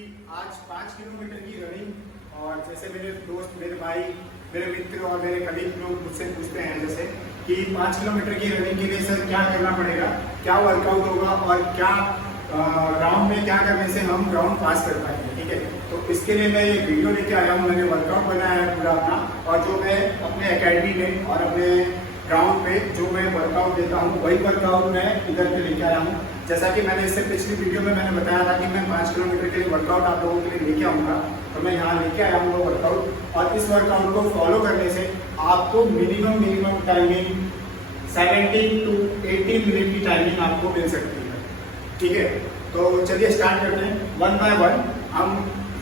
आज 5 किलोमीटर की रनिंग। और जैसे मेरे दोस्त, मेरे भाई, मेरे मित्र और मेरे कलीग लोग मुझसे पूछते हैं जैसे कि 5 किलोमीटर की रनिंग के लिए सर क्या करना पड़ेगा, क्या वर्कआउट होगा और क्या ग्राउंड में क्या करने से हम ग्राउंड पास कर पाएंगे। ठीक है, तो इसके लिए मैं ये वीडियो लेके आया हूँ। मैंने वर्कआउट बनाया है पूरा अपना, और जो मैं अपने एकेडमी में और अपने ग्राउंड पे जो मैं वर्कआउट देता हूँ वही वर्कआउट मैं इधर पे लेके आया हूँ। जैसा कि मैंने इससे पिछली वीडियो में मैंने बताया था कि मैं 5 किलोमीटर के लिए वर्कआउट आप लोगों के लिए लेके आऊँगा, तो मैं यहाँ लेके आया हूँ वो वर्कआउट। और इस वर्कआउट को फॉलो करने से आपको मिनिमम टाइमिंग 17 to 18 मिनट की टाइमिंग आपको मिल सकती है। ठीक है, तो चलिए स्टार्ट करते हैं। 1 बाय 1 हम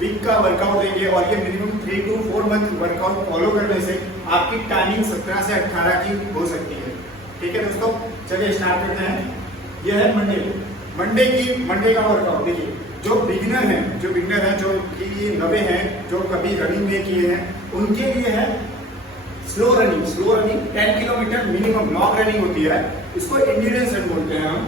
वीक का वर्कआउट देंगे और ये minimum 3 to 4 month workout follow करने से आपकी टाइमिंग 17 से 18 की हो सकती है। ठीक है दोस्तों, चलिए स्टार्ट करते हैं। ये है मंडे का वर्कआउट। देखिए, जो बिगिनर हैं जो कि नवे हैं, जो कभी रनिंग नहीं किए हैं, उनके लिए है slow running 10 kilometre minimum long running होती है। इसको एंड्योरेंस रन बोलते हैं हम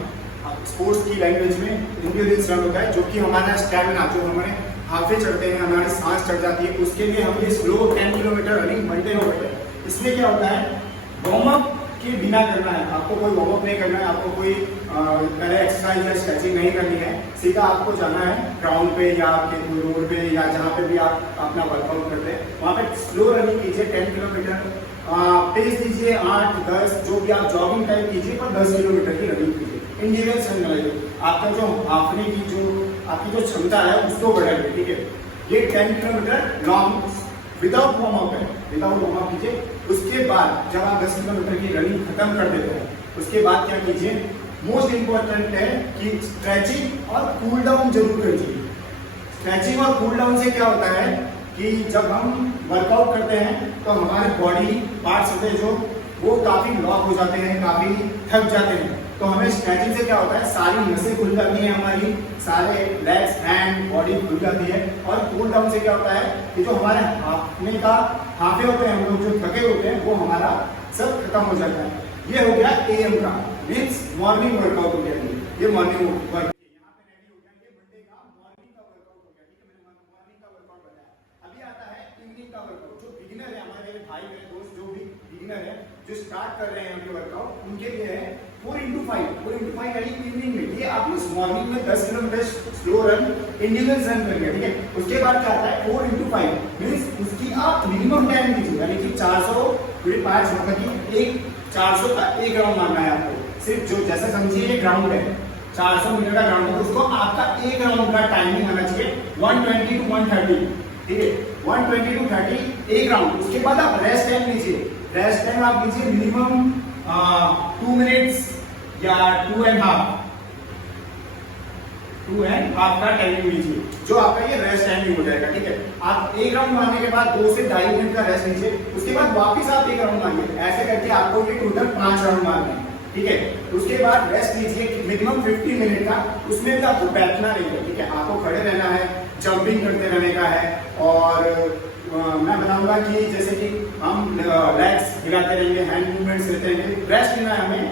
स्पोर्ट्स की लैंग्वेज में। एंड्योरेंस रन होता है जो कि हमारा स्टैमिना, जो हमारे हाफे चढ़ते हैं, हमारी सांस चढ़ जाती है, उसके लिए हम ये स्लो 10 किलोमीटर रनिंग मंडे में होता है। इसमें क्या होता है, वार्म अप के बिना करना है। आपको कोई वार्म अप नहीं करना है, आपको कोई पहले एक्सरसाइज या स्ट्रेचिंग नहीं करनी है। सीधा आपको जाना है ग्राउंड पे या आपके रोड पे या जहाँ पे भी आप अपना वर्कआउट करते हैं, वहाँ पे स्लो रनिंग कीजिए 10 किलोमीटर। पेस दीजिए 8-10, जो भी आप जॉगिंग टाइप कीजिए, पर 10 किलोमीटर की रनिंग कीजिए। एंड्योरेंस रन लगाइए, आपका जो हाफने की जो आपकी जो क्षमता है उसको बढ़ाइए। ठीक है, ये 10 kilometre long without warm up है, विदाउट वार्म अप कीजिए। उसके बाद जब आप 10 किलोमीटर की रनिंग खत्म कर देते हैं, उसके बाद क्या कीजिए, मोस्ट इंपॉर्टेंट है कि स्ट्रेचिंग और कूल डाउन जरूर कीजिए। स्ट्रेचिंग और कूल डाउन से क्या होता है कि जब हम वर्कआउट करते हैं तो हमारे बॉडी पार्ट्स होते हैं जो वो काफी लॉक हो जाते हैं, काफी थक जाते हैं। तो हमें स्ट्रेचिंग से क्या होता है, सारी नसें खुल जाती हैं, हमारी सारे लेग्स, हैंड, बॉडी खुल जाती है। और कूल डाउन से क्या होता है कि जो हमारे हाफने का हाफे होते हैं, हम लोग जो थके होते हैं, वो हमारा सब खत्म हो जाता है। ये हो गया AM का, मीन्स मॉर्निंग वर्कआउट हो गया। ये मॉर्निंग वर्क यहाँ पे रेडी हो गया। ये मंडे का मॉर्निंग का वर्कआउट हो गया। ठीक है, मैंने मॉर्निंग का वर्कआउट बताया। अभी आता है इवनिंग का वर्कआउट। जो बिगिनर है, हमारे भाई मेरे दोस्त जो भी बिगिनर है, जो स्टार्ट कर रहे हैं उनके वर्कआउट, उनके लिए है 4x5 यानी इवनिंग में। ये आप मॉर्निंग में 10 kilometre slow run endurance run करेंगे। ठीक है, उसके बाद क्या आता है 4x5 मीन्स उसकी आप मिनिमम टाइम कीजिए, यानी कि 400 फिर 5 मतलब कि एक 400 का एक राउंड मारना है आपको। सिर्फ जो जैसा समझिए ये ग्राउंड है, 400 मीटर का ग्राउंड है, तो उसको आपका एक राउंड का टाइमिंग आना चाहिए 120 to 130। ठीक है, 120 to 30 एक राउंड। उसके बाद आप रेस्ट टाइम लीजिए। रेस्ट टाइम आप लीजिए मिनिमम 2 मिनट्स या 2.5 का टाइमिंग लीजिए, जो आपका ये रेस्ट टाइमिंग हो जाएगा। ठीक है, आप एक राउंड मारने के बाद 2 से 2.5 मिनट का रेस्ट लीजिए। उसके बाद वापस आप एक राउंड मारिए। ऐसे करके आपको ये टोटल 5 राउंड मारने हैं। ठीक है, उसके बाद रेस्ट लीजिए मिनिमम 50 मिनट का। उसमें भी आपको बैठना नहीं है। ठीक है, आपको खड़े रहना है, जंपिंग करते रहने का है। और मैं बताऊंगा कि जैसे कि हम लेग्स हिलाते रहेंगे, हैंड मूवमेंट्स लेते रहेंगे। रेस्ट लेना है, हमें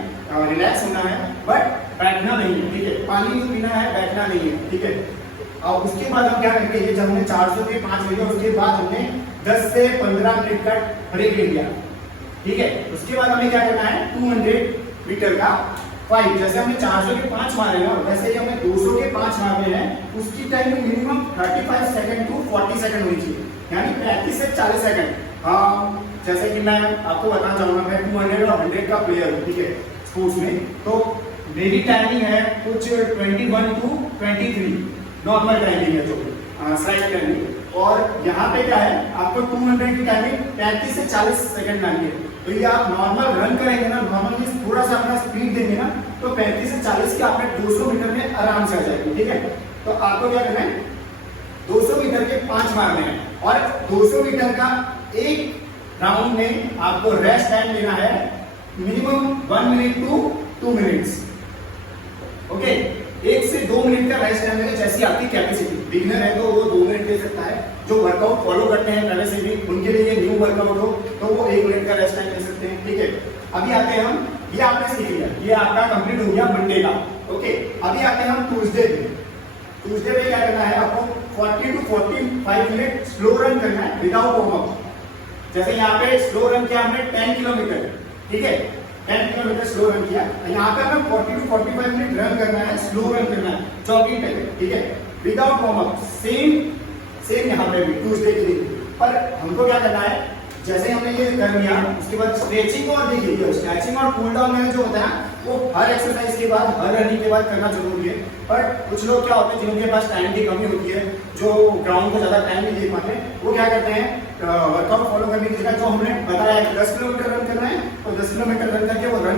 रिलैक्स होना है, बट बैठना नहीं है। ठीक है, पानी नहीं पीना है, बैठना नहीं है। ठीक है, और उसके बाद हम क्या करेंगे, ये जब हमने 400 के 5 लिया, उसके बाद हमने 10 से 15 मिनट का ब्रेक ले लिया। ठीक है, उसके बाद हमें क्या करना है 200 मीटर का 5। जैसे हमने 400 के 5 मारे ना, वैसे ही हमें 200 के 5 मारने हैं। उसकी timing minimum 35 second to 40 second होनी चाहिए, यानी 35 से 40 सेकंड। जैसे कि मैं आपको बताना चाहूंगा, मैं 200 और 100 का प्लेयर हूँ। ठीक है, स्पोर्ट्स में तो मेरी टाइमिंग है कुछ 21 to 23 नॉर्मल टाइमिंग है, जो साइड टाइमिंग। और यहाँ पे क्या है, आपको 200 की टाइमिंग 35 से 40 सेकंड लानी है। तो ये आप नॉर्मल रन करेंगे ना, नॉर्मली थोड़ा सा अपना स्पीड देंगे ना, तो 35 से 40 की आपने 200 मीटर में आराम से आ जाएगी। ठीक है, तो आपको क्या करना है, 200 मीटर के 5 मारने हैं। और 200 मीटर का एक राउंड में आपको रेस्ट टाइम लेना है minimum 1 minute to 2 minutes. Okay, 1 से 2 मिनट का रेस्ट टाइम लेगा, जैसी आपकी कैपेसिटी। बिगिनर है तो वो 2 मिनट ले सकता है। जो वर्कआउट फॉलो करते हैं पहले से भी, उनके लिए ये न्यू वर्कआउट हो तो वो 1 मिनट का रेस्ट टाइम ले सकते हैं। ठीक है, अभी आते हैं हम, ये आपने सीख लिया, ये आपका कंप्लीट हो गया मंडे का। ओके, अभी आते हैं हम ट्यूसडे पे। ट्यूसडे पे क्या करना है आपको 40 to 45 मिनट स्लो रन करना है विदाउट वार्म अप। जैसे यहाँ पे स्लो रन किया हमने 10 किलोमीटर, ठीक है, 10 किलोमीटर स्लो रन किया। यहाँ पे हमें 40 to 45 मिनट रन करना है, स्लो रन करना है जॉगिंग टाइप, ठीक है, विदाउट वार्म अप। सेम यहाँ पे भी ट्यूसडे के दिन। पर हमको क्या करना है, जैसे हमने ये कर लिया उसके बाद स्ट्रेचिंग और देखिए स्ट्रेचिंग और कूल डाउन में जो होता है वो हर एक्सरसाइज के बाद, हर रनिंग के बाद करना जरूरी है। पर कुछ लोग क्या होते हैं जिनके पास टाइम की कमी होती है, जो ग्राउंड को ज्यादा टाइम नहीं दे पाते, वो क्या करते हैं वर्कआउट फॉलो करने की जगह जो हमने बताया 10 किलोमीटर रन करना है तो 10 किलोमीटर रन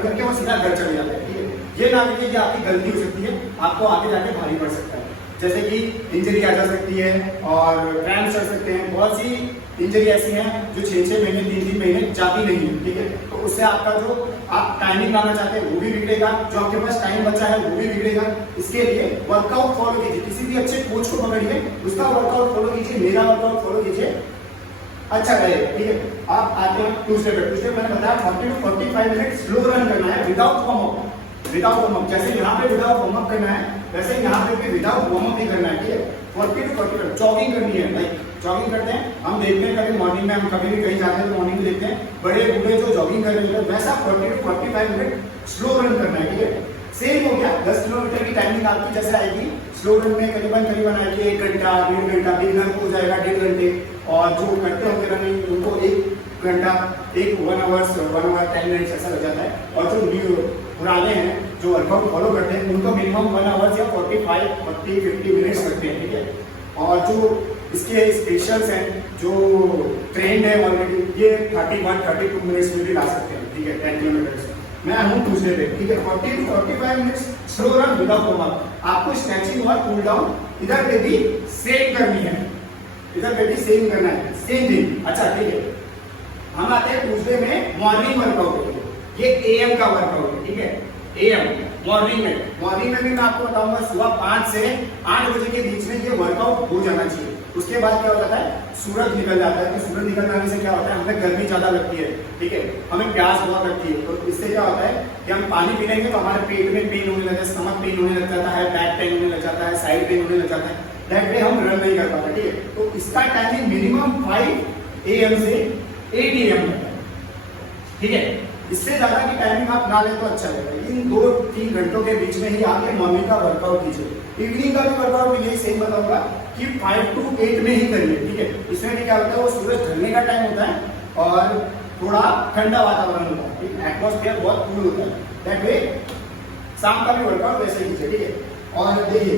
करके वो सीधा घर चले जाते हैं, ठीक है। ये ना देखिए कि आपकी गलती हो सकती है, आपको आगे जाके भारी पड़ सकता है, जैसे कि इंजरी आ जा सकती है और क्रैम्प चढ़ सकते हैं। बहुत सी इंजरी ऐसी हैं जो 6-6 महीने 3-3 महीने जाती नहीं है, ठीक है। तो उससे आपका जो आप टाइमिंग लाना चाहते हैं वो भी बिगड़ेगा, जो आपके पास टाइम बचा है वो भी बिगड़ेगा। इसके लिए वर्कआउट फॉलो कीजिए, किसी भी अच्छे कोच को पकड़िए, उसका वर्कआउट फॉलो कीजिए, मेरा वर्कआउट फॉलो कीजिए, अच्छा रहेगा, ठीक है। आप आते हैं ट्यूसडे पे मैंने बताया 40 to 45 मिनट स्लो रन करना है विदाउट वार्म अप। जैसे यहाँ पे विदाउट वार्म अप करना है वैसे यहाँ पे भी विदाउट वार्म अप ही करना है, ठीक है। 40 to 45 जॉगिंग करनी है, लाइक जॉगिंग करते हैं हम, देखते हैं कभी मॉर्निंग में, हम कभी भी कहीं जाते हैं तो मॉर्निंग में देखते हैं बड़े बूढ़े जो जॉगिंग कर रहे हैं, वैसा 40 to 45 मिनट स्लो रन करना है, ठीक है। सेम हो गया, 10 किलोमीटर की टाइमिंग आपकी जैसे आएगी, स्लो रन में करीबन आएगी 1 घंटा 1.5 घंटा, बिगनर को हो जाएगा 1.5 घंटे, और जो करते होंगे रनिंग उनको 1 घंटा 1 आवर 10 मिनट्स ऐसा लग जाता है। और जो न्यू पुराने हैं जो वर्कआउट फॉलो करते हैं उनको मिनिमम 1 आवर या 40-50 मिनट्स लगते हैं, ठीक है। और जो इसके स्पेशल्स हैं जो ट्रेंड है ऑलरेडी, ये 31-32 मिनट्स में भी ला सकते हैं, ठीक है, 10 किलोमीटर। मैं हूँ ट्यूसडे पे, ठीक है, 40 to 45 minutes slow run without warm up. आपको स्ट्रेचिंग और कूल डाउन इधर पे भी सेम करनी है, इधर पे भी सेम करना है, सेम दिन। अच्छा ठीक है, हम आते हैं ट्यूसडे में मॉर्निंग वर्कआउट के लिए। ये एएम का वर्कआउट है, ठीक है, एएम मॉर्निंग में भी मैं आपको बताऊंगा सुबह 5 से 8 बजे के बीच में ये वर्कआउट हो जाना चाहिए। उसके बाद क्या हो जाता है, सूरज निकल जाता है, तो सूरज निकल जाने से क्या होता है, हमें गर्मी ज्यादा लगती है, ठीक है, हमें प्यास बहुत लगती है। तो इससे क्या होता है कि हम पानी पी लेंगे तो हमारे पेट में पेन होने लगता है, स्टमक पेन होने लग जाता है, बैक पेन होने लग जाता है, साइड पेन होने लग जाता है, दैट वे हम रन नहीं कर पाते, ठीक है। तो इसका टाइमिंग मिनिमम 5 AM से 8 AM है, ठीक है। इससे ज्यादा की टाइमिंग आप ना लें तो अच्छा लगेगा। इन 2-3 घंटों के बीच में ही आके मॉर्निंग का वर्कआउट कीजिए। इवनिंग का भी वर्कआउट में यही सेम बताऊंगा कि 5 to 8 में ही करिए, ठीक है। इसमें भी क्या होता है, वो सूरज ढलने का टाइम होता है और थोड़ा ठंडा वातावरण होता है, ठीक है, एटमॉस्फेयर बहुत कूल होता है, दैट वे शाम का भी वर्कआउट वैसे कीजिए, ठीक है। और देखिए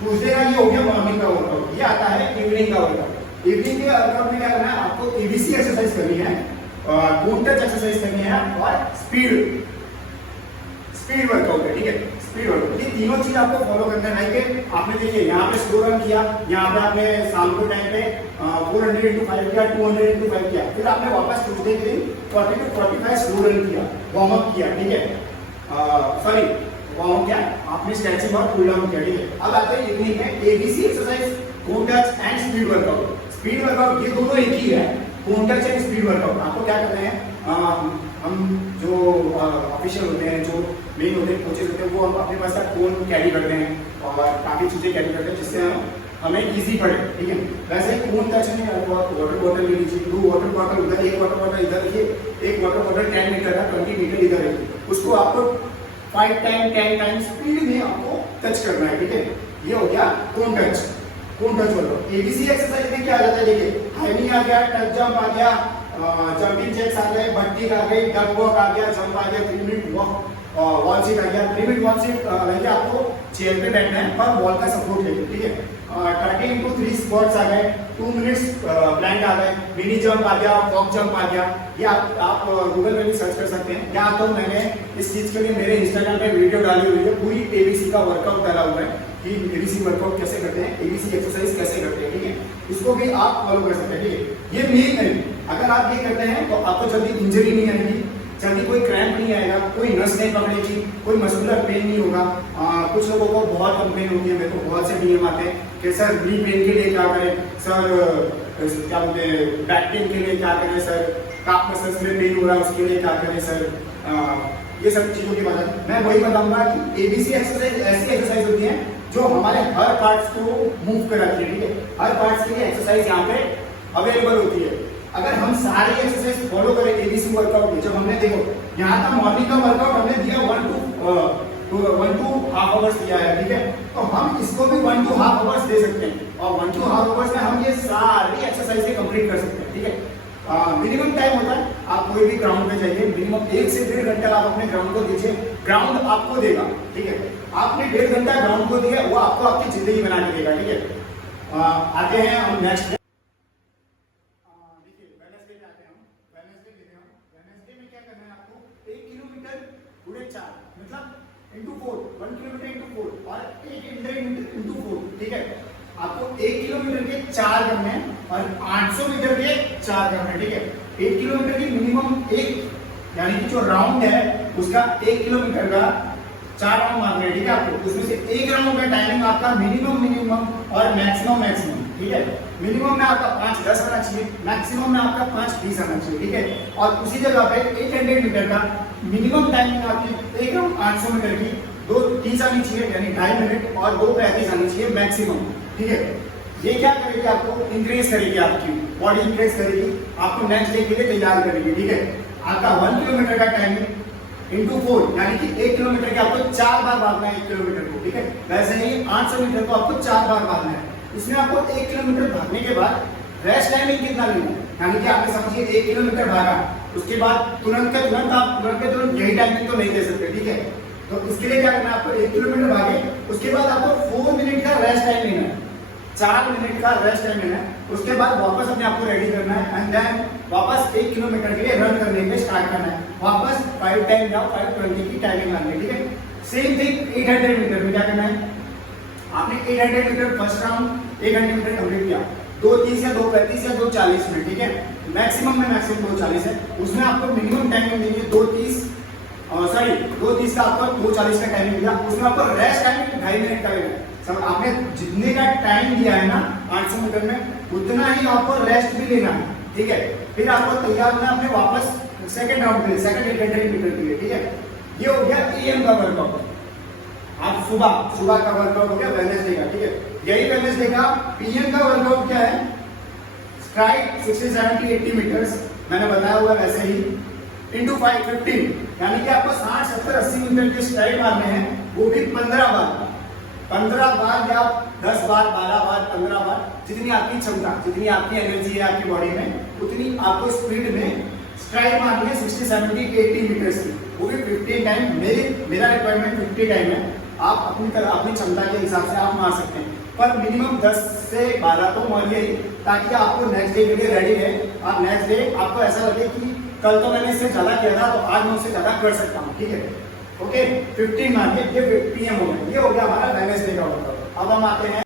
ट्यूसडे का ये हो गया मॉर्निंग का वर्कआउट, ये आता है इवनिंग का वर्कआउट। इवनिंग के वर्कआउट में क्या करना है, आपको एबीसी एक्सरसाइज करनी है, बूट टच एक्सरसाइज करनी है और स्पीड वर्कआउट है, ठीक है, स्पीड वर्कआउट। ये तीनों चीज आपको फॉलो करना है। लाइक आपने देखिए यहाँ पे स्लो रन किया, यहाँ पे आपने शाम को टाइम पे 400x5 किया, 200x5 किया, फिर आपने वापस ट्यूसडे के दिन 40 to 45 स्लो रन किया, वार्म अप किया, ठीक है, सॉरी वार्म अप किया, आपने स्ट्रेचिंग और कूल डाउन किया, ठीक है। अब आते हैं इवनिंग में ABC exercise, boot touch and speed workout. Speed workout ये दोनों एक ही है, boot touch and speed workout. आपको क्या करना है, हम जो ऑफिशियल होते हैं, जो मेन होते हैं, कोचेज होते हैं, वो हम अपने पास फोन कैरी करते हैं और काफी चीजें कैरी करते हैं जिससे हमें इजी पड़े, ठीक है। वैसे फोन टच में वाटर बॉटल ले लीजिए, 2 वाटर बॉटल उधर, 1 वाटर बॉटल इधर रखिए, 1 वाटर बॉटल 10 लीटर का 20 लीटर इधर रखिए, उसको आपको 5 टाइम स्पीड में आपको टच करना है, ठीक है। ये हो गया phone touch workout. ABC exercise में क्या आ जाता है, देखिए हाइनिंग आ गया, टच जंप आ गया, जंपिंग जैक्स आ गए, बट्टी आ गई, डक वॉक आ गया, जंप आ गया, 3 मिनट वॉक, वॉल सीट आ गया। 3 मिनट वॉल सीट लेके आपको चेयर पे बैठना है पर वॉल का सपोर्ट लेके, ठीक है। 30x3 स्क्वाट्स आ गए, 2 मिनट्स प्लैंक आ गए, मिनी जंप आ गया, वॉक जंप आ गया। ये आप गूगल पे भी सर्च कर सकते हैं, या तो मैंने इस चीज के लिए मेरे इंस्टाग्राम पे वीडियो डाली हुई है, पूरी एबीसी का वर्कआउट डाला हुआ है कि एबीसी वर्कआउट कैसे करते हैं, एबीसी एक्सरसाइज कैसे करते हैं, ठीक है। इसको भी आप फॉलो कर सकते हैं, ठीक है। ये मेन है, अगर आप ये करते हैं तो आपको जल्दी इंजरी नहीं आएगी, जल्दी कोई क्रैम्प नहीं आएगा, कोई नस नहीं पकड़ेगी, कोई मस्कुलर पेन नहीं होगा। कुछ लोगों को बहुत कम पेन होती है, मेरे को बहुत से डीएम आते हैं कि सर नी पेन के लिए क्या करें सर, क्या बोलते हैं बैक पेन के लिए क्या करें सर, काफ मसल्स में पेन हो रहा है उसके लिए क्या करें सर, ये सब चीजों की बात मैं वही बताऊंगा कि एबीसी एक्सरसाइज ऐसी एक्सरसाइज होती है जो हमारे हर पार्ट्स को मूव कराती है, ठीक है। हर पार्ट्स के लिए एक्सरसाइज यहाँ पे अवेलेबल होती है। अगर हम सारी एक्सरसाइज फॉलो करें एबीसी वर्कआउट में, जब हमने देखो यहाँ का मॉर्निंग का वर्कआउट हमने दिया 1 to हाफ आवर्स दिया है, ठीक है, तो हम इसको भी 1 to हाफ आवर्स दे सकते हैं और 1 to हाफ आवर्स में हम ये सारी एक्सरसाइजें कंप्लीट कर सकते हैं, ठीक है। मिनिमम टाइम होता है, आप कोई भी ग्राउंड पे जाइए, मिनिमम 1 से 1.5 घंटा आप अपने ग्राउंड को दीजिए, ग्राउंड आपको देगा, ठीक है। आपने 1.5 घंटा ग्राउंड को दिया, वो आपको आपकी जिंदगी बना के देगा, ठीक है। आते हैं हम नेक्स्ट इंटू 4 1 किलोमीटर इंटू 4 और 800 इंटू 4, ठीक है। आपको 1 किलोमीटर के 4 करने हैं और 800 मीटर के 4 करने हैं, ठीक है। 1 किलोमीटर की मिनिमम एक यानी कि जो राउंड है उसका 1 किलोमीटर का 4 राउंड मारने हैं, ठीक है। आपको उसमें से एक राउंड का टाइमिंग आपका मिनिमम और मैक्सिमम, ठीक है। मिनिमम में आपका 5:10 आना चाहिए, मैक्सिमम में आपका 5:20 आना चाहिए, ठीक है। और उसी जगह पे 800 मीटर का मिनिमम टाइमिंग आपकी एक राउंड 800 मीटर की 2:30 आनी चाहिए यानी 2.5 मिनट और 2:35 आनी चाहिए मैक्सिमम, ठीक है। ये क्या करेगी, आपको इंक्रीज करेगी, आपकी बॉडी इंक्रीज करेगी, आपको नेक्स्ट डे के लिए तैयार करेगी, ठीक है। आपका 1 किलोमीटर का टाइमिंग इंटू 4 यानी कि 1 किलोमीटर के आपको 4 बार भागना है 1 किलोमीटर को, ठीक है। वैसे ही 800 मीटर को आपको 4 बार भागना है। इसमें आपको 1 किलोमीटर भागने के बाद रेस्ट टाइमिंग कितना लेना है, यानी कि आपने समझिए 1 किलोमीटर भागा, उसके बाद तुरंत यही टाइमिंग तो नहीं दे सकते, ठीक है। तो इसके लिए क्या करना है, आपको 1 किलोमीटर भागे, उसके बाद आपको 4 मिनट का रेस्ट टाइम लेना है, 4 मिनट का रेस्ट टाइम लेना है। उसके बाद वापस अपने आप को रेडी करना है एंड देन वापस 1 किलोमीटर के लिए रन करने के लिए स्टार्ट करना है। वापस 5 टाइम या 5:20 की टाइमिंग लानी है, ठीक है। सेम थिंग 800 मीटर में क्या करना है, आपने 800 metre first round 800 metre complete किया 2:30 या 2:35 या 2:40 में, ठीक है। मैक्सिमम में मैक्सिमम 2:40 है, उसमें आपको मिनिमम टाइमिंग देंगे 2:30 का आपको 2:40 का टाइमिंग दिया, उसमें आपको रेस्ट टाइम 2.5 मिनट का लेना है। सब आपने जितने का टाइम दिया है ना 800 मीटर में उतना ही आपको रेस्ट भी लेना है, ठीक है। फिर आपको तैयार होना है अपने वापस सेकंड राउंड के लिए, सेकंड 800 मीटर के लिए, ठीक है। ये हो गया एएम का वर्कआउट, आप सुबह का वर्कआउट हो गया वेडनेसडे का, ठीक है। यही वेडनेसडे का पीएम का वर्कआउट क्या है, स्ट्राइड 60 70 80 मीटर्स मैंने बताया हुआ वैसे ही इंटू 5:15 यानी कि आपको 60 70 80 मीटर के स्ट्राइड मारने हैं, वो भी 15 बार या 10 बार 12 बार 15 बार, जितनी आपकी क्षमता, जितनी आपकी एनर्जी है आपकी बॉडी में उतनी आपको स्पीड में स्ट्राइड मारनी है 60 70 80 मीटर्स की, वो भी 50 टाइम। मेरा रिक्वायरमेंट 50 टाइम है, आप अपनी क्षमता के हिसाब से आप मार सकते हैं, पर मिनिमम 10 से 12 तो मारिए ही, ताकि आपको नेक्स्ट डे के लिए रेडी रहे। और नेक्स्ट डे आपको ऐसा लगे कि कल तो मैंने इससे ज्यादा किया था, तो आज मैं उससे ज्यादा कर सकता हूँ, ठीक है। ओके 15 मारिए, ये पीएम हो गया, ये हो गया हमारा वेडनेसडे का वर्कआउट। अब हम आते हैं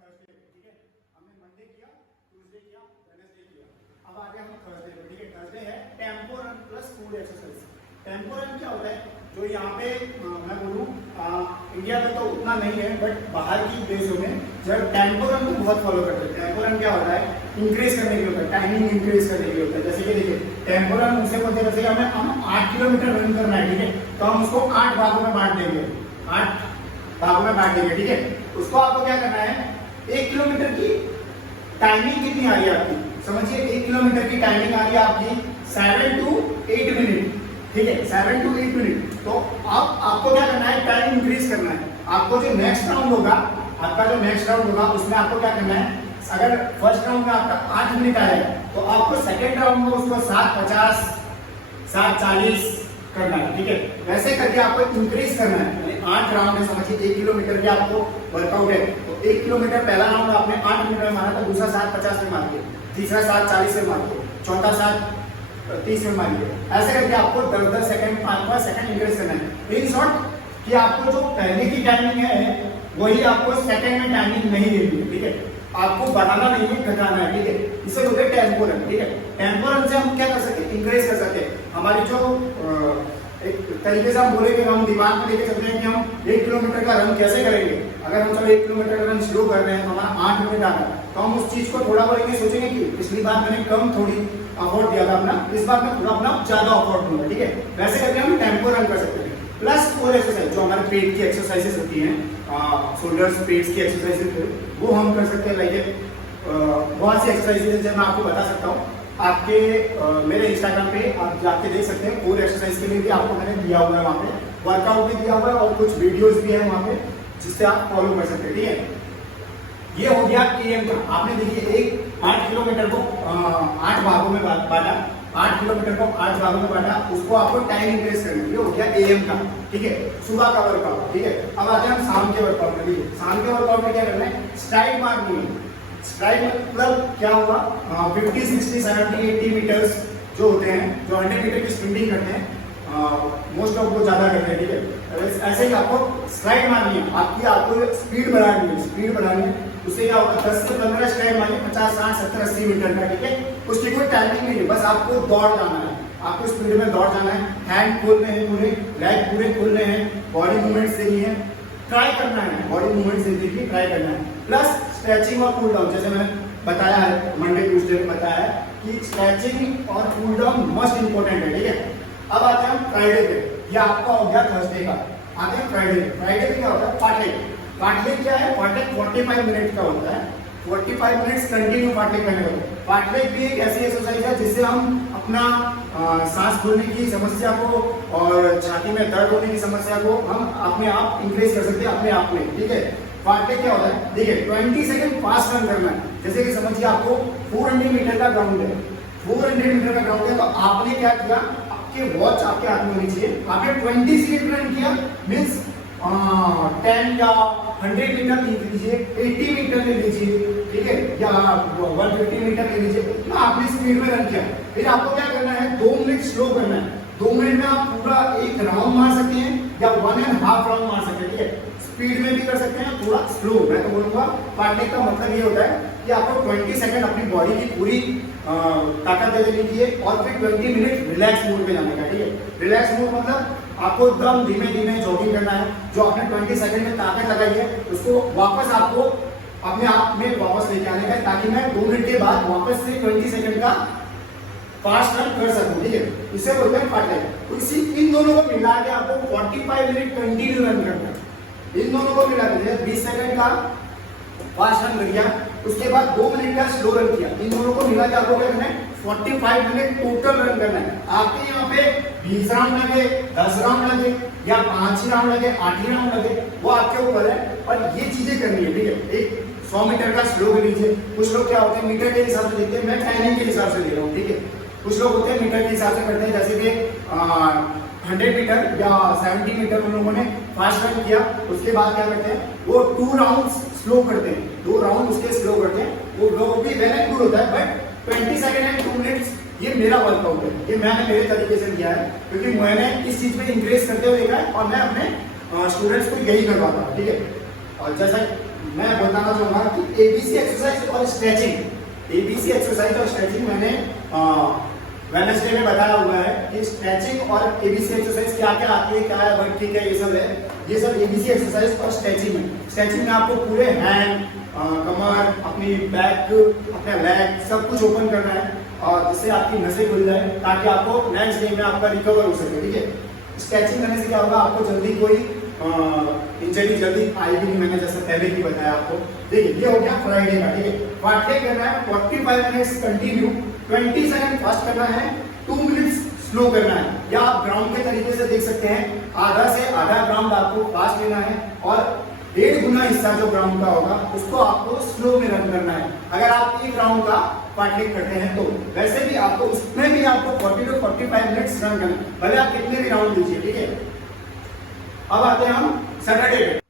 थर्सडे, ठीक है। हमने मंडे किया, ट्यूसडे किया, वेडनेसडे किया, अब आ गया हम थर्सडे पे, ठीक है। थर्सडे है tempo run plus food exercise. Tempo run क्या होता है, जो यहाँ पे मैं बोलूँ इंडिया में तो उतना नहीं है, बट बाहर की देशों में जब टेम्पो रन को बहुत फॉलो करते हैं। टेम्पो रन क्या होता है, इंक्रीज करने के लिए होता है, टाइमिंग इंक्रीज करने के लिए होता है। जैसे कि देखिए टेम्पो रन उसे बोलते हैं, जैसे हम 8 किलोमीटर रन करना है, ठीक है, तो हम उसको 8 भागों में बांट देंगे, 8 भागों में बांट देंगे, ठीक है। उसको आपको क्या करना है, 1 किलोमीटर की टाइमिंग कितनी आ रही है आपकी, समझिए 1 किलोमीटर की टाइमिंग आ रही है आपकी 7 to 8 मिनट, ठीक है, 7 to 8 मिनट। तो अब आपको क्या करना है, टाइम इंक्रीज करना है। आपको जो नेक्स्ट राउंड होगा, उसमें आपको क्या करना है, अगर फर्स्ट राउंड में आपका 8 मिनट आया तो आपको सेकेंड राउंड में उसको 7:50 7:40 करना है, ठीक है। वैसे करके आपको इंक्रीज करना है, 8 राउंड है, समझिए 1 किलोमीटर की आपको वर्कआउट है, तो 1 किलोमीटर पहला राउंड आपने 8 मिनट में मारा, तो दूसरा 7:50 में मार दिया, तीसरा 7:40 में मार दिया, चौथा 7:30 में मारिए। ऐसे करके आपको 10-10 सेकंड 5-5 सेकंड इंक्रीज करना है। इन शॉर्ट कि आपको जो पहले की टाइमिंग है वही आपको सेकंड में टाइमिंग नहीं देनी है, ठीक है। आपको बढ़ाना नहीं है, घटाना है, ठीक है। इसे बोलते हैं टेम्पो रन, ठीक है। टेम्पो रन से हम क्या कर सकते हैं, इंक्रीज कर सकते हैं हमारी जो एक तरीके से हम बोलेंगे, हम दिमाग में लेके चलते हैं कि हम 1 किलोमीटर का रन कैसे करेंगे। अगर हम चलो 1 किलोमीटर का रन शुरू कर रहे हैं तो हमारा 8 मिनट आ रहा है, तो हम उस चीज को थोड़ा बोलेंगे, सोचेंगे कि पिछली बार मैंने कम थोड़ी अफोर्ड दिया था अपना, इस बार मैं थोड़ा अपना ज्यादा अफोर्ड दूंगा, ठीक है। वैसे करके हम टेम्पो रन कर सकते हैं। प्लस और एक्सरसाइज जो हमारे पेट की एक्सरसाइजेस होती हैं, शोल्डर्स पेट्स की एक्सरसाइजेस, वो हम कर सकते हैं। लाइक बहुत सी एक्सरसाइज है मैं आपको बता सकता हूँ। आपके मेरे इंस्टाग्राम पे आप जाके देख सकते हैं, पूरे एक्सरसाइज के लिए भी आपको मैंने दिया हुआ है, वहाँ पे वर्कआउट भी दिया हुआ है और कुछ वीडियोस भी है वहाँ पे जिससे आप फॉलो कर सकते हैं। ठीक है, ये हो गया एएम का। आपने देखिए एक 8 किलोमीटर को 8 भागों में बांटा, 8 किलोमीटर को 8 भागों में बांटा, उसको आपको टाइम इंक्रीज करना है। ये हो गया एएम का। ठीक है, सुबह का वर्कआउट। ठीक है, अब आते हैं हम शाम के वर्कआउट में। देखिए शाम के वर्कआउट में क्या करना है, स्ट्राइड मारनी है। स्ट्राइड मतलब क्या हुआ, 50, 60, 70, 80 मीटर्स जो होते हैं, जो 100 मीटर की स्प्रिंटिंग करते हैं, मोस्ट ऑफ वो ज्यादा करते हैं। ठीक है, ऐसे ही आपको स्ट्राइड मारनी है, आपको स्पीड बढ़ानी है, स्पीड बढ़ानी है। उससे क्या होगा, 10 से 15 स्ट्राइड मारिए, 50, 60, 70, 80 मीटर का। ठीक है, उसकी कोई टाइमिंग नहीं है, बस आपको दौड़ जाना है, आपको स्पीड में दौड़ जाना है। हैंड खोलने हैं पूरे, लेग पूरे खोलने हैं, बॉडी मूवमेंट्स देनी है, ट्राई करना है, बॉडी मूवमेंट्स देने की ट्राई करना है। प्लस स्ट्रेचिंग और कूल डाउन, जैसे मैंने बताया है मंडे ट्यूसडे में बताया है कि स्ट्रेचिंग और कूल डाउन मस्ट इंपॉर्टेंट है। ठीक है, अब आते हैं हम फ्राइडे पे। ये आपका हो गया थर्सडे का। आते हैं फ्राइडे। फ्राइडे पे क्या होता है, फाटलेग। फाटलेग क्या है, फाटलेग 45 मिनट का होता है। 45 मिनट्स कंटिन्यू फाटलेग करने होते हैं। फाटलेग भी एक ऐसी एक्सरसाइज है जिससे हम अपना सांस फूलने की समस्या को और छाती में दर्द होने की समस्या को हम अपने आप इंक्रीज कर सकते हैं अपने आप में। ठीक है, फाटलेग क्या होता है, देखिए 20 सेकंड फास्ट रन करना है। जैसे कि समझिए आपको 400 मीटर का ग्राउंड है, 400 मीटर का ग्राउंड है, तो आपने क्या किया, आपके वॉच आपके हाथ में होनी चाहिए। आपने 20 सेकंड रन किया मीन्स 10 या 100 मीटर ले लीजिए, 80 मीटर ले लीजिए, ठीक है, या 150 मीटर ले लीजिए, तो आपने स्पीड में रन किया। फिर आपको क्या करना है, 2 मिनट स्लो करना है। 2 मिनट में आप पूरा एक राउंड मार सकते हैं या 1.5 राउंड मार सकते हैं। ठीक है, स्पीड में भी कर सकते हैं, थोड़ा स्लो। मैं तो बोलूंगा फाटलेग का मतलब ये होता है कि आपको 20 सेकंड अपनी बॉडी की पूरी ताकत दे देनी चाहिए और फिर 20 मिनट रिलैक्स मोड पे जाने का। ठीक है, रिलैक्स मोड मतलब आपको एकदम धीमे धीमे जॉगिंग करना है। जो आपने 20 सेकंड में ताकत लगाई है उसको वापस आपको अपने आप में वापस लेके आने का, ताकि मैं 2 मिनट के बाद वापस से 20 सेकंड का फास्ट रन कर सकूं। ठीक है, इसे बोलते हैं फाटलेग। तो इसी इन दोनों को मिला के आपको 45 मिनट कंटिन्यू रन करना है। इन दोनों को मिला के 20 सेकंड का फास्ट रन कर दिया, उसके बाद 2 मिनट का स्लो रन किया। इन दोनों को मिला के आपको क्या करना है, 45 मिनट टोटल रन करना है। आपके यहाँ पे 20 राउंड लगे, 10 राउंड लगे या 5 ही राउंड लगे, 8 ही राउंड लगे, वो आपके ऊपर है। और ये चीजें करनी है। ठीक है, एक 100 मीटर का स्लो कर लीजिए। कुछ लोग क्या होते हैं मीटर के हिसाब से देखते हैं, मैं टाइमिंग के हिसाब से दे रहा हूँ। ठीक है, कुछ लोग होते हैं मीटर के हिसाब से करते हैं, जैसे कि 100 मीटर या 70 मीटर उन लोगों ने फास्ट रन किया, उसके बाद क्या करते हैं, वो 2 राउंड स्लो करते हैं, 2 राउंड उसके स्लो करते हैं। वो लोग भी वेल एंड गुड होता है, बट 20 सेकंड एंड 2 मिनट्स ये मेरा वर्कआउट है, ये मैंने मेरे तरीके से किया है, क्योंकि मैंने इस चीज में इंक्रेज करते हुए देखा है और मैं अपने स्टूडेंट्स को यही करवाता हूँ। ठीक है, और जैसा मैं बताना चाहूंगा कि एबीसी एक्सरसाइज और स्ट्रेचिंग, एबीसी एक्सरसाइज और स्ट्रेचिंग मैंने वेडनेसडे में बताया हुआ है कि स्ट्रेचिंग और एबीसी एक्सरसाइज क्या क्या आती है, क्या है, ठीक है, ये सब है। ये सब एबीसी एक्सरसाइज और स्ट्रेचिंग में, स्ट्रेचिंग में आपको पूरे हैंड, कमर, अपनी बैक, अपना लेग सब कुछ ओपन करना है और जिससे आपकी नसें खुल जाए, ताकि आपको नेक्स्ट डे में आपका रिकवर हो सके। ठीक है, स्ट्रेचिंग करने से क्या होगा, आपको जल्दी कोई इंजरी जल्दी आएगी नहीं, मैंने जैसे पहले ही बताया आपको। देखिए ये हो गया फ्राइडे का। ठीक है, फाटलेग करना है 45 मिनट्स कंटिन्यू, 20 सेकंड फास्ट करना है, 2 मिनट्स स्लो करना है। या आप ग्राउंड के तरीके से देख सकते हैं, आधा से आधा ग्राउंड आपको फास्ट लेना है और 1.5 गुना हिस्सा जो ग्राउंड का होगा उसको आपको स्लो में रन करना है। अगर आप एक राउंड का फाटलेग करते हैं तो वैसे भी आपको उसमें भी आपको 40 to 45 मिनट्स रन करना है, भले आप कितने भी राउंड लीजिए। ठीक है, अब आते हैं हम सैटरडे पे।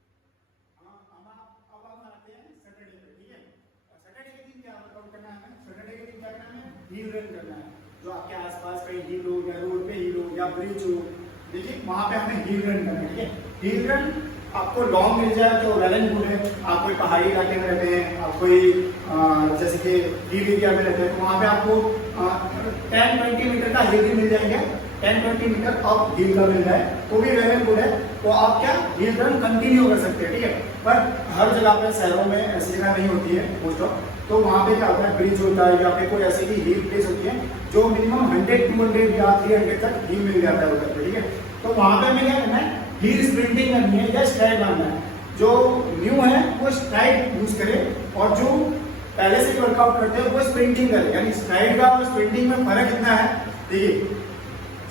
हील रन करना है, जो आपके आसपास कहीं हील हो या रोड पे हील हो या ब्रिज हो, देखिए वहां पे हमें हील रन करना है। ठीक है, हील रन आपको लॉन्ग मिल जाए तो वेल एंड गुड है। आप कोई पहाड़ी इलाके में रहते हैं, आप कोई जैसे कि हिल एरिया में रहते हैं, तो वहां पे आपको 10-20 मीटर का हिल भी मिल जाएंगे, 10-20 मीटर ऑफ हिल का मिल जाए तो भी वेल एंड गुड है। तो आप क्या हिल रन कंटिन्यू कर सकते हैं। ठीक है, पर हर जगह पे शहरों में ऐसी जगह नहीं होती है मोस्ट ऑफ, तो वहाँ पे क्या होता है, ब्रिज होता है या फिर कोई ऐसी भी हिल प्लेस होती है जो मिनिमम 100-200 या 300 तक हिल मिल जाता है उधर पे। ठीक है, तो वहाँ पे हमें क्या करना है, हिल स्प्रिंटिंग करनी है या स्ट्राइड मारना है। जो न्यू है वो स्ट्राइड यूज करे और जो पहले से वर्कआउट करते हैं वो स्प्रिंटिंग करें। यानी स्ट्राइड का और स्प्रिंटिंग में फर्क कितना है, देखिए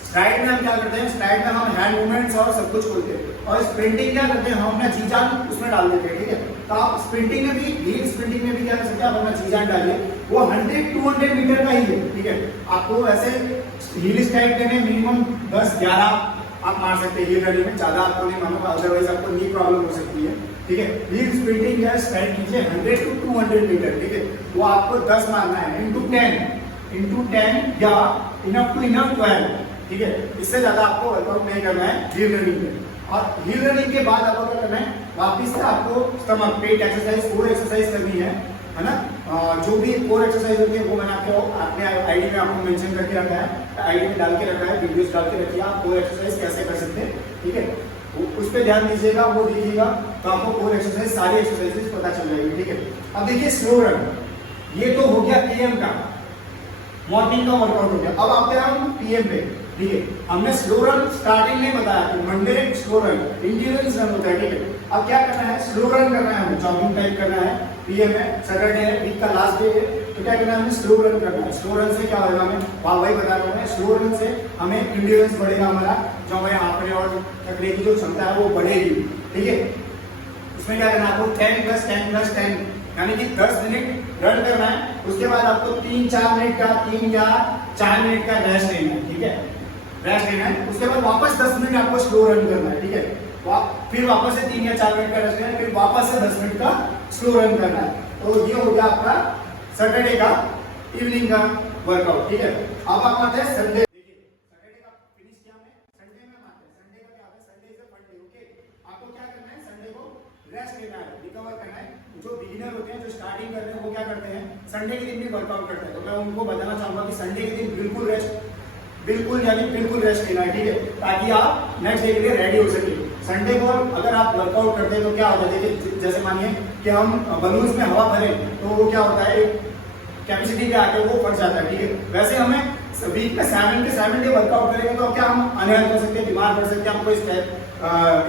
स्ट्राइड में हम क्या करते हैं, स्ट्राइड में हम हैंड मूवमेंट्स और सब कुछ खोलते हैं, और स्प्रिंटिंग क्या करते हैं, हम अपना जी जान उसमें डाल देते हैं, ठीक है। तो आप स्प्रिंटिंग में भी, हील स्प्रिंटिंग में भी क्या कर सकते हैं, आप अपना जी जान डालिए, वो 100-200 मीटर का ही है, ठीक है। आपको ऐसे हील स्ट्राइड करने मिनिमम 10-11 आप मार सकते हैं हील रनिंग में, ज्यादा आपको नहीं मानूंगा, अदरवाइज आपको नी प्रॉब्लम हो सकती है, ठीक है। हील स्प्रिंटिंग या स्ट्राइड कीजिए 100-200 मीटर, ठीक है। वो आपको 10 मारना है इंटू 10 या इनफ टू इनफ 12, ठीक है। इससे ज्यादा आपको वर्कआउट नहीं करना है हील रनिंग में। और हील रनिंग के बाद आपको क्या करना है, वापिस से आपको स्टमक पेट एक्सरसाइज, कोर एक्सरसाइज करनी है ना। जो भी कोर एक्सरसाइज होती है वो मैंने आपको अपने आईडी में आपको मेंशन करके रखा है, आईडी में डाल के रखा है, वीडियोस डाल के रखिए, आप कोर एक्सरसाइज कैसे कर सकते हैं, ठीक है। उस पर ध्यान दीजिएगा, वो देखिएगा तो आपको कोर एक्सरसाइज सारी एक्सरसाइजेस पता चल जाएगी, ठीक है। अब देखिए स्लो रन, ये तो हो गया एएम का, मॉर्निंग का वर्कआउट हो गया। अब आते हैं हम पीएम पे, ठीक है। हमने स्लो रन स्टार्टिंग में बताया कि Monday slow run endurance run होता है, ठीक है। अब क्या करना है, स्लो रन करना है, हमें जॉगिंग टाइप करना है, पीएम है, सैटरडे है, वीक का लास्ट डे है, तो क्या करना है, हमें स्लो रन करना है। स्लो रन से क्या होगा, हमें वही बता रहा हूँ, स्लो रन से हमें इंड्योरेंस बढ़ेगा, हमारा जो हमें हांफने और थकने की जो क्षमता है वो बढ़ेगी, ठीक है। इसमें क्या करना है आपको 10+10+10 यानी कि 10 मिनट रन करना है, उसके बाद आपको 3-4 मिनट का 3 या 4 मिनट का रेस्ट लेना है, ठीक है, रेस्ट लेना है। उसके बाद वापस 10 मिनट आपको स्लो रन करना है, ठीक है। फिर वापस से 3 या 4 मिनट का रेस्ट लेना है, फिर वापस से 10 मिनट का स्लो रन करना है। तो ये हो गया आपका सैटरडे का इवनिंग का वर्कआउट, ठीक है। अब आप आते हैं संडे, देखिए सैटरडे का फिनिश किया हमने, संडे में आते हैं। संडे का क्या होता है, Sunday is a fun day, okay. आपको क्या करना है, संडे को रेस्ट लेना है, रिकवर करना है। जो बिगिनर होते हैं, जो स्टार्टिंग कर रहे हैं, वो क्या करते हैं, संडे के दिन भी वर्कआउट करते हैं। तो मैं उनको बताना चाहूंगा कि संडे के दिन बिल्कुल रेस्ट, बिल्कुल रेस्ट लेना है, ठीक है, ताकि आप नेक्स्ट डे के लिए रेडी हो सके। संडे को अगर आप वर्कआउट करते हैं तो क्या होता है, देखिए जैसे मानिए कि हम बलून्स में हवा भरें तो वो क्या होता है, कैपेसिटी पे आके वो फट जाता है, ठीक है। वैसे हमें वीक में 7 डे वर्कआउट करेंगे तो क्या हम अनहेल्थ हो सकते हैं, बीमार पड़ सकते हैं, हमको इस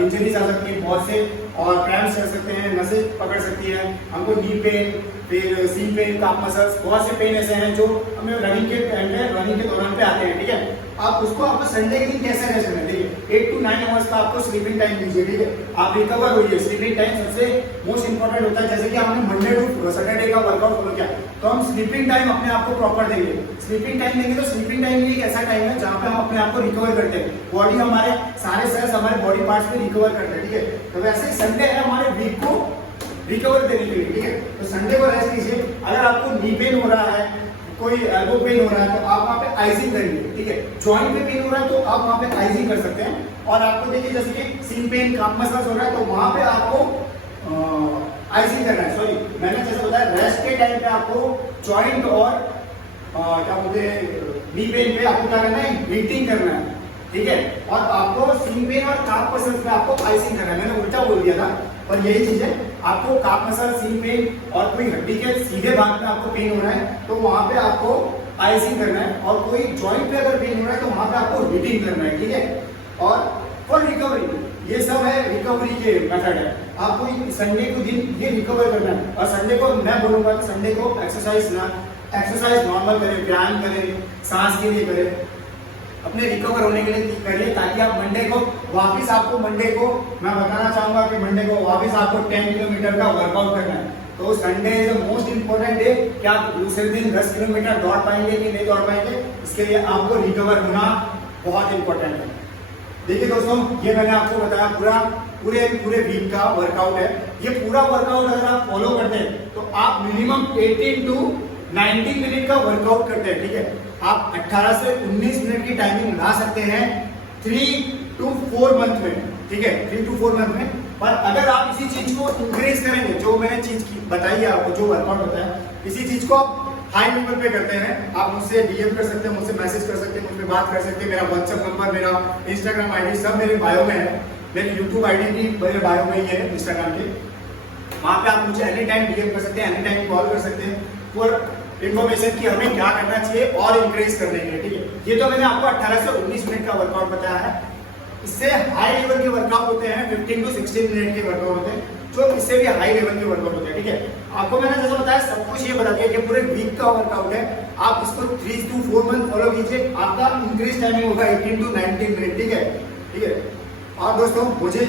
इंजरीज आ सकती है बहुत से, और क्रैम्प्स कर सकते हैं, नसें पकड़ सकती है, हमको नी पेन, फिर सी पेन, काफ मसल्स, बहुत से पेन ऐसे हैं जो हमें रनिंग के टाइम पे, रनिंग के दौरान पे आते हैं, ठीक है। आप उसको आपको संडे के दिन कैसे रेस्ट करना है, देखिए 8 to 9 आवर्स का आपको स्लीपिंग टाइम दीजिए, ठीक है। आप रिकवर होइए, स्लीपिंग टाइम सबसे मोस्ट इंपॉर्टेंट होता है। जैसे कि हमने मंडे टू सैटरडे का वर्कआउट फॉलो किया, तो हम स्लीपिंग टाइम अपने आप को प्रॉपर देंगे। स्लीपिंग टाइम देंगे तो स्लीपिंग टाइम एक ऐसा टाइम है जहाँ पे हम अपने आप को रिकवर करते हैं, बॉडी हमारे सारे सेल्स हमारे बॉडी पार्ट्स पे रिकवर करते हैं, ठीक है। तो वैसे ही संडे है हमारे वीक को रिकवर देने के लिए, ठीक है। तो संडे को रेस्ट कीजिए। अगर आपको नी पेन हो रहा है, कोई एल्बो पेन हो रहा है, तो आप वहाँ पे आइजिंग करिए, ठीक है। जॉइंट पे पेन हो रहा है तो आप वहाँ पे आइजिंग कर सकते हैं। और आपको देखिए जैसे कि सीन पेन, काफ मसल्स हो रहा है तो वहाँ पे आपको आइजिंग करना है। सॉरी, मैंने जैसे बताया रेस्ट के टाइम पे आपको जॉइंट और क्या बोलते हैं नी पेन पे आपको क्या करना है, हीटिंग करना है, ठीक है। और आपको सीन पेन और काफ मसल्स पे आपको आइजिंग करना है। मैंने उल्टा बोल दिया था, पर यही चीज है, आपको काफ मसल, सीन पेन और कोई हड्डी के सीधे भाग में आपको पेन हो रहा है तो वहां पे आपको आइसिंग करना है, और कोई जॉइंट पे अगर पेन हो रहा है तो वहां पे आपको हीटिंग करना है, ठीक है। और फॉर रिकवरी, ये सब है रिकवरी के मेथड है। आपको संडे को दिन ये रिकवर करना है, और संडे को मैं बोलूंगा कि संडे को एक्सरसाइज नॉर्मल करें, व्यायाम करें, सांस के लिए करें, अपने रिकवर होने के लिए करिए, ताकि आप मंडे को वापस, आपको मंडे को मैं बताना चाहूंगा कि मंडे को वापस आपको 10 किलोमीटर का वर्कआउट करना है। तो Sunday is the most important day. क्या दूसरे दिन 10 किलोमीटर दौड़ पाएंगे कि नहीं दौड़ पाएंगे, इसके लिए आपको रिकवर होना बहुत इंपॉर्टेंट है। देखिए दोस्तों, ये मैंने आपको बताया पूरे वीक का वर्कआउट है। ये पूरा वर्कआउट अगर आप फॉलो करते हैं तो आप मिनिमम 18 to 19 मिनट का वर्कआउट करते हैं, ठीक है। आप 18 से 19 मिनट की टाइमिंग ला सकते हैं 3 to 4 मंथ में, ठीक है, 3 to 4 मंथ में। पर अगर आप इसी चीज को इंक्रीज करेंगे, जो मैंने चीज बताई है आपको, जो वर्कआउट होता है, इसी चीज को आप हाई लेवल पे करते हैं, आप मुझसे डीएम कर सकते हैं, मुझसे मैसेज कर सकते हैं, मुझसे बात कर सकते हैं। मेरा व्हाट्सएप नंबर, मेरा इंस्टाग्राम आईडी सब मेरे बायो में है। मेरी यूट्यूब आईडी भी मेरे बायो में ही है इंस्टाग्राम के। वहां पे आप मुझे एनी टाइम डीएम कर सकते हैं, एनी टाइम कॉल कर सकते हैं और इन्फॉर्मेशन की हमें क्या करना चाहिए और इंक्रीज करने के लिए, ठीक है। ये तो मैंने आपको 18 से 19 मिनट का वर्कआउट बताया है। इससे हाई लेवल के वर्कआउट होते हैं 15 to 16 मिनट के वर्कआउट होते हैं। जो इससे भी हाई लेवल की वर्कआउट होती है। ठीक है, आपको मैंने जैसे बताया सब कुछ ये बता दिया कि पूरे वीक का वर्कआउट है। आप इसको 3 to 4 मंथ फॉलो कीजिए, आपका इंक्रीज टाइमिंग होगा 18 to 19 मिनट। ठीक है, ठीक है। और दोस्तों मुझे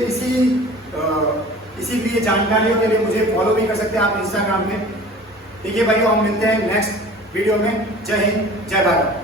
इसी लिए जानकारियों के लिए मुझे फॉलो भी कर सकते हैं आप इंस्टाग्राम पे। ठीक है भाइयों, हम मिलते हैं नेक्स्ट वीडियो में। जय हिंद, जय भारत।